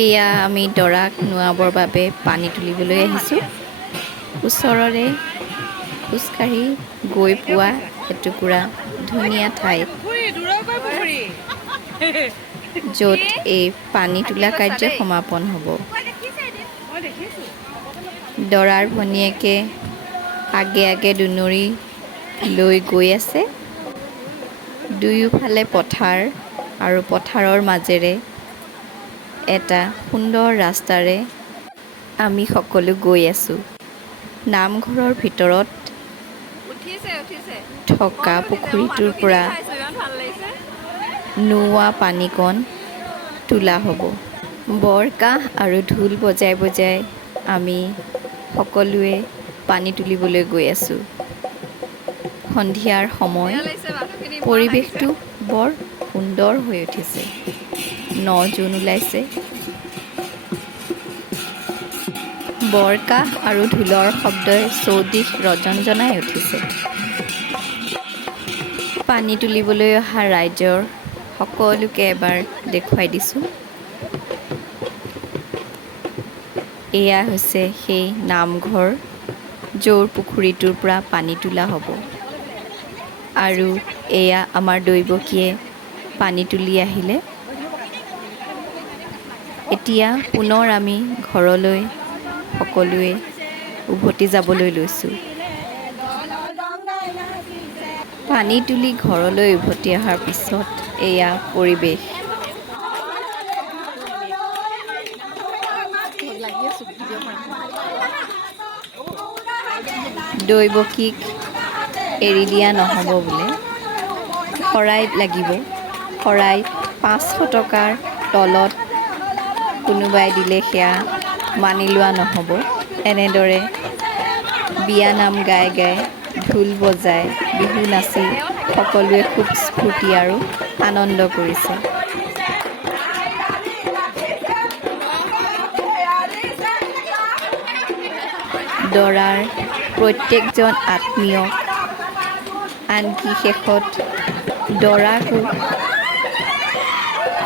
এয়া আমি দৰাক নোৱাবৰ বাবে পানী তুলিবলৈ আহিছোঁ। ওচৰৰে খোজকাঢ়ি গৈ পোৱা এটুকুৰা ধুনীয়া ঠাইত, য'ত এই পানী তোলা কাৰ্য সমাপন হ'ব। দৰাৰ ভনীয়েকে আগে আগে দুণৰী লৈ গৈ আছে। দুয়োফালে পথাৰ আৰু পথাৰৰ মাজেৰে এটা সুন্দৰ ৰাস্তাৰে আমি সকলো গৈ আছোঁ। নামঘৰৰ ভিতৰত থকা পুখুৰীটোৰ পৰা নোৱা পানীকণ তোলা হ'ব। বৰকাহ আৰু ঢোল বজাই বজাই আমি সকলোৱে পানী তুলিবলৈ গৈ আছোঁ। সন্ধিয়াৰ সময়, পৰিৱেশটো বৰ সুন্দৰ হৈ উঠিছে। জোন ওলাইছে। বৰকাহ আৰু ঢোলৰ শব্দই চৌদিশ ৰজনজনাই উঠিছে। পানী তুলিবলৈ অহা ৰাইজৰ সকলোকে এবাৰ দেখুৱাই দিছোঁ। এয়া হৈছে সেই নামঘৰ, য'ৰ পুখুৰীটোৰ পৰা পানী তোলা হ'ব। আৰু এয়া আমাৰ দৈৱকীয়ে পানী তুলি আহিলে। এতিয়া পুনৰ আমি ঘৰলৈ সকলোৱে উভতি যাবলৈ লৈছোঁ। পানী তুলি ঘৰলৈ উভতি অহাৰ পিছত এয়া পৰিৱেশ। দৈৱকীক এৰি দিয়া নহ'ব বোলে। শৰাই লাগিব। শৰাই 500 টকাৰ তলত কোনোবাই দিলে সেয়া মানি লোৱা নহ'ব। এনেদৰে বিয়ানাম গাই গাই, ঢোল বজাই, বিহু নাচি সকলোৱে খুব স্ফূৰ্তি আৰু আনন্দ কৰিছে। দৰাৰ প্ৰত্যেকজন আত্মীয়ক, আনকি শেষত দৰাকো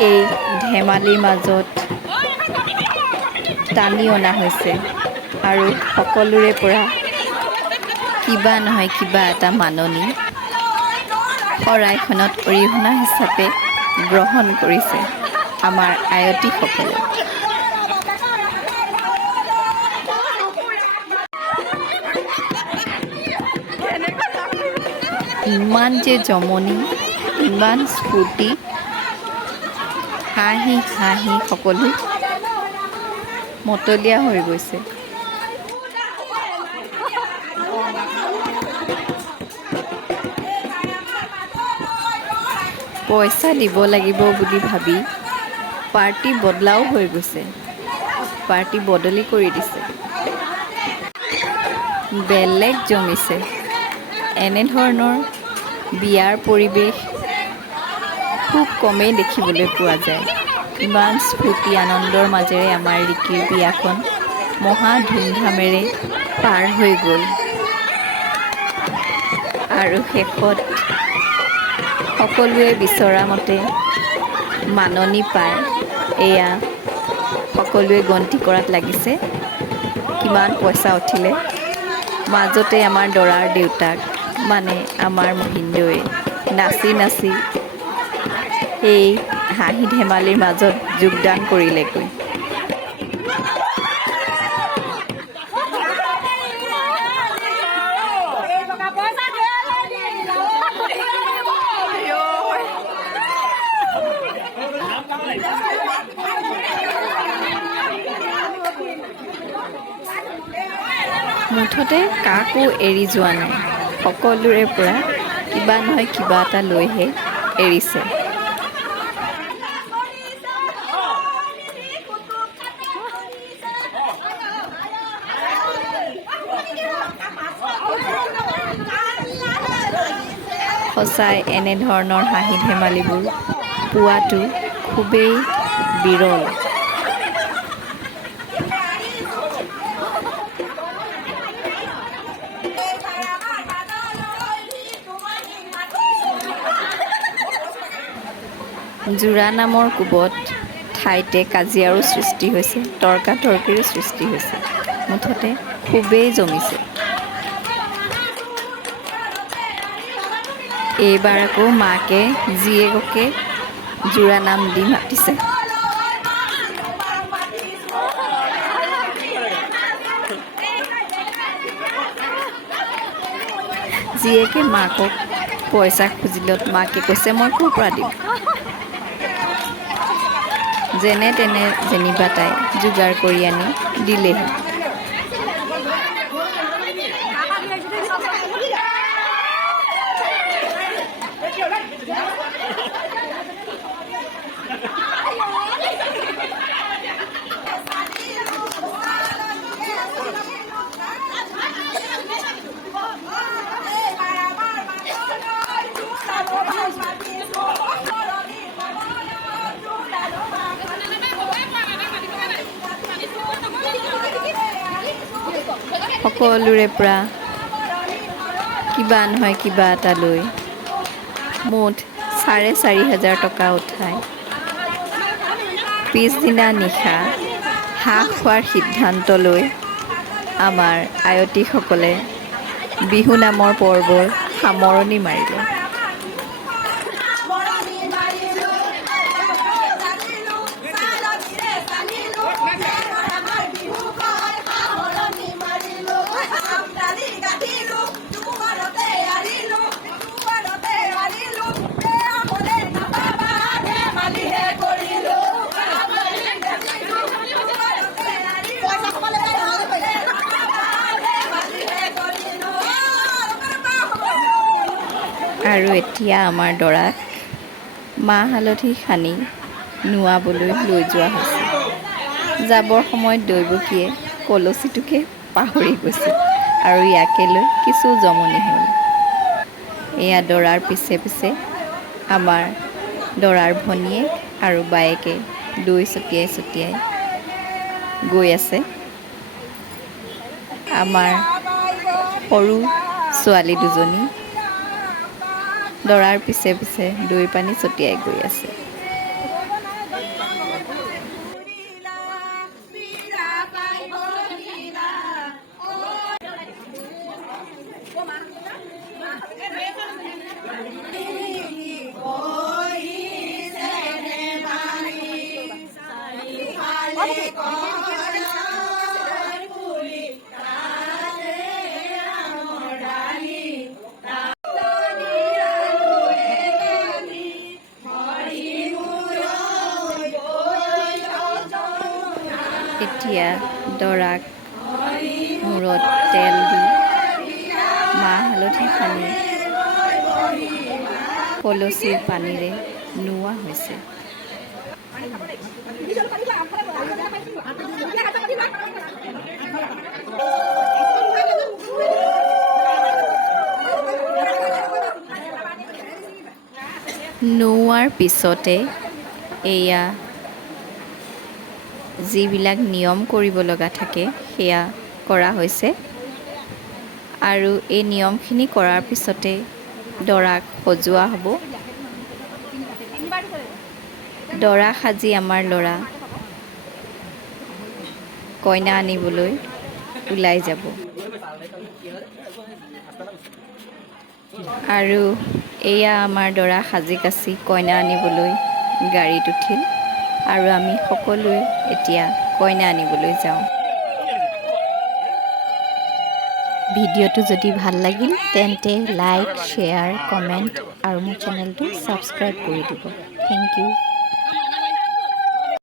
এই ধেমালিৰ মাজত টানি অনা হৈছে আৰু সকলোৰে পৰা কিবা নহয় কিবা এটা মাননি শৰাইখনত অৰিহণা হিচাপে গ্ৰহণ কৰিছে আমাৰ আয়তীসকলে। ইমান যে জমনি, ইমান স্ফূৰ্তি, হাঁহি হাঁহি সকলো মতলীয়া হৈ গৈছে। পইচা দিব লাগিব বুলি ভাবি পাৰ্টি বদলাও হৈ গৈছে। পাৰ্টি বদলি কৰি দিছে। বেলেগ জমিছে। এনেধৰণৰ বিয়াৰ পৰিৱেশ খুব কমেই দেখিবলৈ পোৱা যায়। ইমান স্ফূৰ্তি আনন্দৰ মাজেৰে আমাৰ ৰিকিৰ বিয়াখন মহা ধুমধামেৰে পাৰ হৈ গ'ল। আৰু শেষত সকলোৱে বিচৰা মতে মাননি পায়। এয়া সকলোৱে গন্তি কৰাত লাগিছে কিমান পইচা উঠিলে। মাজতে আমাৰ দৰাৰ দেউতাক, মানে আমাৰ মহিন্দৱে নাচি নাচি এই হাঁহি ধেমালিৰ মাজত যোগদান কৰিলেগৈ। মুঠতে কাকো এৰি যোৱা নাই। সকলোৰে পৰা কিবা নহয় কিবা এটা লৈহে এৰিছে। সঁচাই এনেধৰণৰ হাঁহি ধেমালিবোৰ পোৱাটো খুবেই বিৰল। জোৰা নামৰ কোবত ঠাইতে কাজিয়াৰো সৃষ্টি হৈছে, তৰ্কাতৰ্কিৰো সৃষ্টি হৈছে। মুঠতে খুবেই জমিছে। এইবাৰ আকৌ মাকে জীয়েককে জোৰা নাম দি মাতিছে। জীয়েকে মাকক পইচা খুজিলত মাকে কৈছে মই ক'ৰ পৰা দিম। যেনে তেনে যেনিবা তাই যোগাৰ কৰি আনি দিলেহি। সকলোৰে পৰা কিবা নহয় কিবা এটা লৈ মুঠ 4,500 টকা উঠাই পিছদিনা নিশা হাঁহ খোৱাৰ সিদ্ধান্ত লৈ আমাৰ আয়তীসকলে বিহু নামৰ পৰ্বৰ সামৰণি মাৰিলে। আৰু এতিয়া আমাৰ দৰাক মাহ হালধি সানি নোৱাবলৈ লৈ যোৱা হৈছে। যাবৰ সময়ত দৈৱকীয়ে কলচীটোকে পাহৰি গৈছিল আৰু ইয়াকে লৈ কিছু জমনি হ'ল। এয়া দৰাৰ পিছে পিছে আমাৰ দৰাৰ ভনীয়েক আৰু বায়েকে দৈ ছটিয়াই ছটিয়াই গৈ আছে। আমাৰ সৰু ছোৱালী দুজনী দৰাৰ পিছে পিছে দৈ পানী ছটিয়াই গৈ আছে। এতিয়া দৰাক মূৰত তেল দি মাহ হালধি সানি কলচীৰ পানীৰে নোওৱা হৈছে। নোওৱাৰ পিছতে এয়া যিবিলাক নিয়ম কৰিব লগা থাকে সেয়া কৰা হৈছে আৰু এই নিয়মখিনি কৰাৰ পিছতে দৰাক সজোৱা হ'ব। দৰা সাজি আমাৰ ল'ৰা কইনা আনিবলৈ ওলাই যাব আৰু এয়া আমাৰ দৰা সাজি কাচি কইনা আনিবলৈ গাড়ীত উঠিল আৰু আমি সকলোৱে এতিয়া কইনা আনিবলৈ যাওঁ। ভিডিঅ'টো যদি ভাল লাগিল তেন্তে লাইক, শ্বেয়াৰ, কমেণ্ট আৰু মোৰ চেনেলটো ছাবস্ক্ৰাইব কৰি দিব। Thank U.